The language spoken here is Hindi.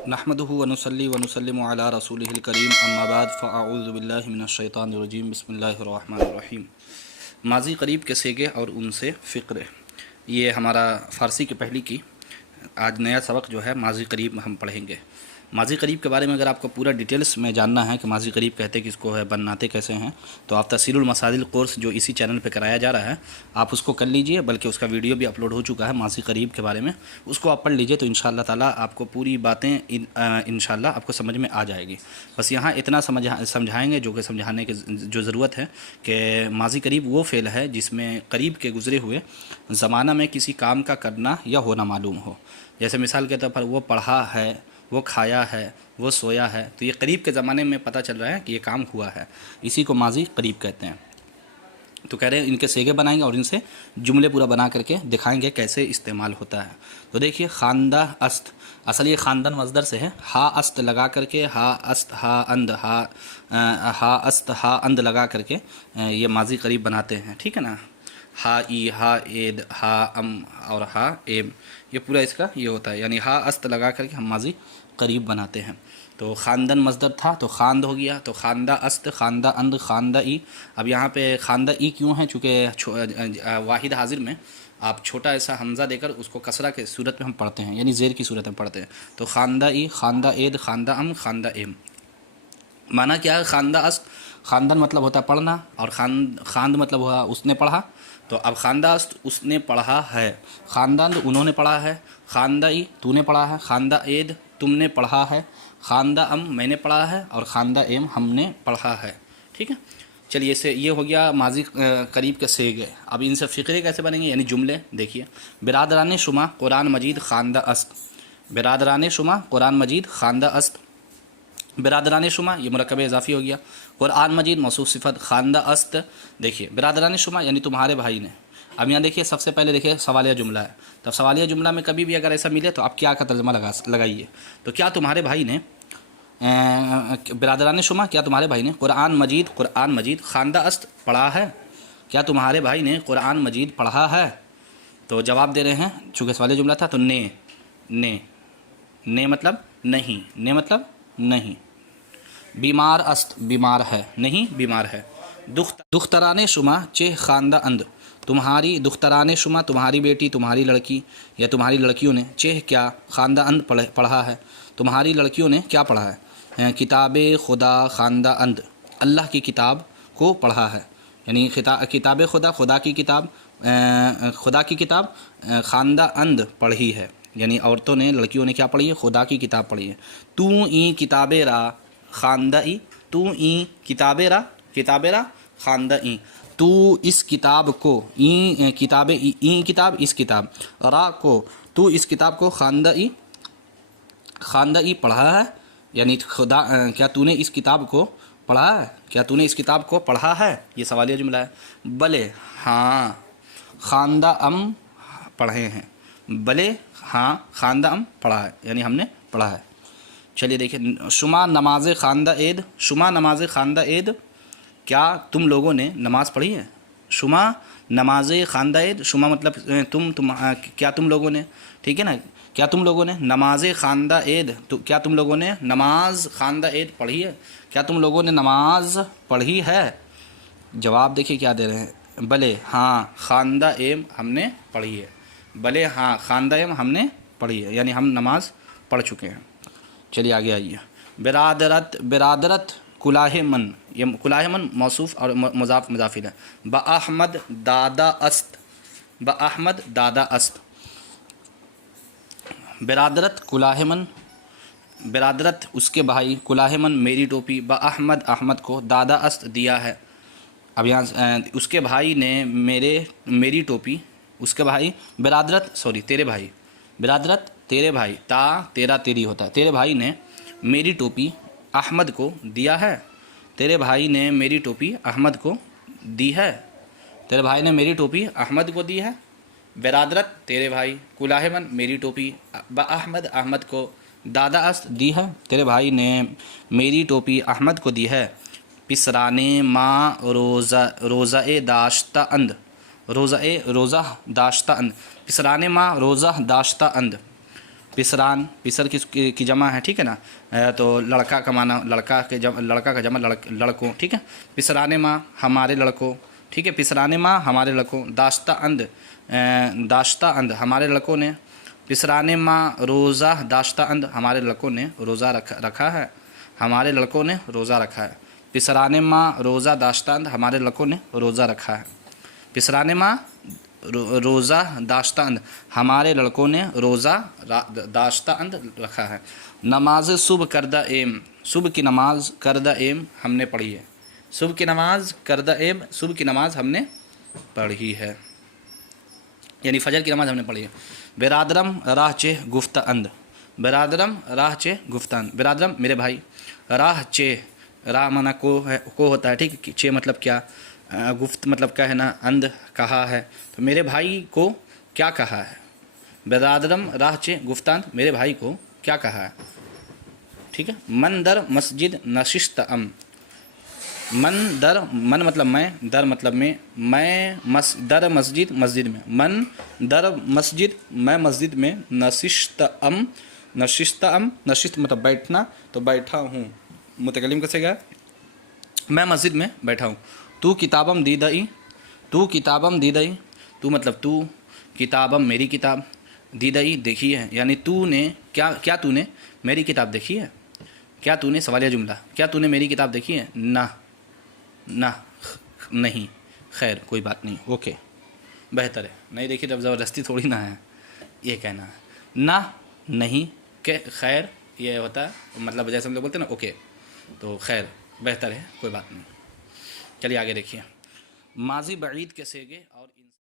नहमदुहु व नुसल्ली व नुसल्लिमु अला रसूलिहिल करीम अम्मा बाद फ़अऊज़ु बिल्लाहि मिनश शैतानिर रजीम बिस्मिल्लाहिर रहमानिर रहीम। माज़ी करीब के सेगे और उनसे फ़िक्र, ये हमारा फ़ारसी की पहली की आज नया सबक जो है माज़ी करीब हम पढ़ेंगे। माज़ी करीब के बारे में अगर आपको पूरा डिटेल्स में जानना है कि माज़ी करीब कहते किसको है, बनाते कैसे हैं, तो आप तस्सीरुल मसादिल कोर्स जो इसी चैनल पे कराया जा रहा है आप उसको कर लीजिए, बल्कि उसका वीडियो भी अपलोड हो चुका है माज़ी करीब के बारे में, उसको आप पढ़ लीजिए तो इंशाअल्लाह ताला आपको पूरी बातें इंशाअल्लाह आपको समझ में आ जाएगी। बस यहाँ इतना समझाएँगे जो कि समझाने की जो ज़रूरत है कि माज़ी करीब वो फ़ेल है जिसमें करीब के गुज़रे हुए ज़माना में किसी काम का करना या होना मालूम हो। जैसे मिसाल के तौर पर वो पढ़ा है, वो खाया है, वो सोया है, तो ये करीब के ज़माने में पता चल रहा है कि ये काम हुआ है, इसी को माज़ी करीब कहते हैं। तो कह रहे हैं इनके सेगे बनाएंगे और इनसे जुमले पूरा बना करके दिखाएंगे कैसे इस्तेमाल होता है। तो देखिए खानदा अस्त, असल ये ख़ानदान मज़दर से है, हा अस्त लगा करके, हा अस्त हा अंद, हा अस्त हा अंद लगा करके ये माज़ी करीब बनाते हैं, ठीक है ना। हा ई, हा एद, हा अम और हा एम, ये पूरा इसका ये होता है, यानी हा अस्त लगा करके हम माज़ी करीब बनाते हैं। तो ख़ानदान मज़दर था तो खानद हो गया, तो खानदा अस्त, खानदा अंद, खानदा ई। अब यहाँ पे खानदा ई क्यों है, चूँकि वाहिद हाजिर में आप छोटा ऐसा हमज़ा देकर उसको कसरा के सूरत में हम पढ़ते हैं, यानी ज़ेर की सूरत में पढ़ते हैं। तो खानदा ई, खानदा एद, खानदा अम, खानदा एम। माना क्या है, खानदा अस्त, ख़ानदान मतलब होता है पढ़ना, और खानद मतलब हुआ उसने पढ़ा। तो अब खानदा अस्त उसने पढ़ा है, ख़ानदान उन्होंने पढ़ा है, खानदा ई तूने पढ़ा है, खानदा एद तुमने पढ़ा है, खानदा अम मैंने पढ़ा है, और खानदा एम हमने पढ़ा है, ठीक है। चलिए इसे ये हो गया माज़ी करीब के सेगे। अब इनसे फ़िक्रे कैसे बनेंगे, यानी जुमले। देखिए बिरादरान शुमा कुरान मजीद खानदा अस्त, बिरादरान शुमा कुरान मजीद खानदा अस्त, बिरादरान शुमा ये मुरकब इजाफ़ी हो गया, कुरान मजीद मौसूफ़ सिफ़त खानदा अस्त। देखिए बिरादरान शुमा यानी तुम्हारे भाई ने। अब यहाँ देखिए सबसे पहले देखिए सवालिया जुमला है, तब सवालिया जुमला में कभी भी अगर ऐसा मिले तो आप क्या का तर्जमा लगाइए। तो क्या तुम्हारे भाई ने, बिरादरान शुमा क्या तुम्हारे भाई ने कुरान मजीद खानदा अस्त पढ़ा है, क्या तुम्हारे भाई ने कुरान मजीद पढ़ा है। तो जवाब दे रहे हैं, चूँकि सवालिया जुमला था तो ने मतलब नहीं, ने मतलब नहीं। बीमार अस्त बीमार है, नहीं बीमार है। दुख्तराने शुमा चेह खानदा अंद, तुम्हारी दुख्तराने शुमा तुम्हारी बेटी, तुम्हारी लड़की या तुम्हारी लड़कियों ने, चेह क्या खानदा अंद पढ़ा है, तुम्हारी लड़कियों ने क्या पढ़ा है। किताब खुदा खानदा अंद, अल्लाह की किताब को पढ़ा है, यानी किताब खुदा, खुदा की किताब, खुदा की किताब खानदा अंद पढ़ी है, यानी औरतों ने लड़कियों ने क्या पढ़ी है, खुदा की किताब पढ़ी है। तू ई किताबे रा खानदा ई, तू ई किताबे रा खानदा ई, तू इस किताब को, ई किताबे ई किताब इस किताब, रा को तू इस किताब को, खानदा ई पढ़ा है, यानी खुदा क्या तूने इस किताब को पढ़ा है, क्या तूने इस किताब को पढ़ा है, ये सवालिया जुमला है। भले हाँ खानदा अम पढ़े हैं, भले हाँ खानदा अम पढ़ा है, यानी हमने पढ़ा है। चलिए देखिए शुमा नमाज खानदा एद, शुमा नमाज खानदा एद, क्या तुम लोगों ने नमाज़ पढ़ी है। शुमा नमाज खानदा एद, शुमा मतलब तुम क्या तुम लोगों ने, ठीक है ना, क्या तुम लोगों ने नमाज खानदा एद, तो क्या तुम लोगों ने नमाज खानदा एद पढ़ी है, क्या तुम लोगों ने नमाज पढ़ी है। जवाब देखिए क्या दे रहे हैं, भले हाँ खानदा एम हमने पढ़ी है, भले हाँ खानदा एम हमने पढ़ी है, यानी हम नमाज पढ़ चुके हैं। चलिए आगे आइए। बिरादरत कुलाहमन, ये कुलाहमन मौसूफ़ और मुज़ाफ़ मुज़ाफ़िल है। बअहमद दादा अस्त, बअहमद दादा अस्त। बिरादरत कुलाहमन, बिरादरत उसके भाई, कुलाहमन मेरी टोपी, बअहमद अहमद को, दादा अस्त दिया है। अब यहाँ उसके भाई ने मेरी टोपी, उसके भाई बिरादरत सॉरी तेरे भाई, बिरादरत तेरे भाई, ता तेरा तेरी होता है, तेरे भाई ने मेरी टोपी अहमद को दिया है, तेरे भाई ने मेरी टोपी अहमद को दी है, तेरे भाई ने मेरी टोपी अहमद को दी है। बिरादरत तेरे भाई, कुलाहमन मेरी टोपी, अहमद अहमद को, दादा अस्त दी है, तेरे भाई ने मेरी टोपी अहमद को दी है। पिसराने माँ रोज़ा दाश्ता अंद, रोज़ा दाश्ता अंद, पिसराने माँ रोज़ा दाश्ता अंद, पिसरान, पिसर की जमा है, ठीक है ना। तो लड़का का माना, लड़का का जमा लड़कों, ठीक है। पिसराने माँ हमारे लड़कों, ठीक है। पिसराने माँ हमारे लड़कों। दाश्ता अंद, दाश्ता अंद हमारे लड़कों ने। पिसराने माँ रोज़ा दाश्ता अंद हमारे लड़कों ने रोज़ा रखा है, हमारे लड़कों ने रोज़ा रखा है। पिसराने माँ रोज़ा दाश्ता अंद हमारे लड़कों ने रोज़ा रखा है। पिसराने माँ रोज़ा दाश्ता अंद हमारे लड़कों ने रोज़ा दाश्ता अंद रखा है। नमाज सुबह करदा एम, सुबह की नमाज करदा एम हमने पढ़ी है। सुबह की नमाज करदा एम, सुबह की नमाज हमने पढ़ी है, यानी फजर की नमाज हमने पढ़ी है। बिरादरम राह चे गुफ्ता अंद, बिरादरम राह चे गुफ्ता अंद, बिरादरम मेरे भाई, राह चे, राह माना को होता है, ठीक है। चे मतलब क्या, गुफ्त मतलब क्या है ना, अंद कहा है, तो मेरे भाई को क्या कहा है। बिरादरम राह चे गुफ्तान, मेरे भाई को क्या कहा है, ठीक है। मन दर मस्जिद नशिस्त अम, मन दर, मन मतलब मैं, दर मतलब मैं दर मस्जिद, मस्जिद में, मन दर मस्जिद मैं मस्जिद में, नशिस्त अम, नशिस्त अम, नशिस्त मतलब बैठना, तो बैठा हूँ। मुतकल्लिम कैसे गया, मैं मस्जिद में बैठा हूँ। तू किताबम दी दई, तू किताबम दी दई, तू मतलब तू, किताबम मेरी किताब, दी दई देखी है, यानी तूने क्या तूने मेरी किताब देखी है, क्या तूने, सवालिया जुमला, क्या तूने मेरी किताब देखी है। ना, ना, नहीं, खैर कोई बात नहीं, ओके, बेहतर है। नहीं देखी तो अब ज़बरदस्ती थोड़ी ना है, ये कहना है। ना, नहीं, के खैर ये होता है, मतलब जैसे हम लोग बोलते हैं ना ओके, तो खैर बेहतर है, कोई बात नहीं। चलिए आगे देखिए। माजी बईद के सेगे और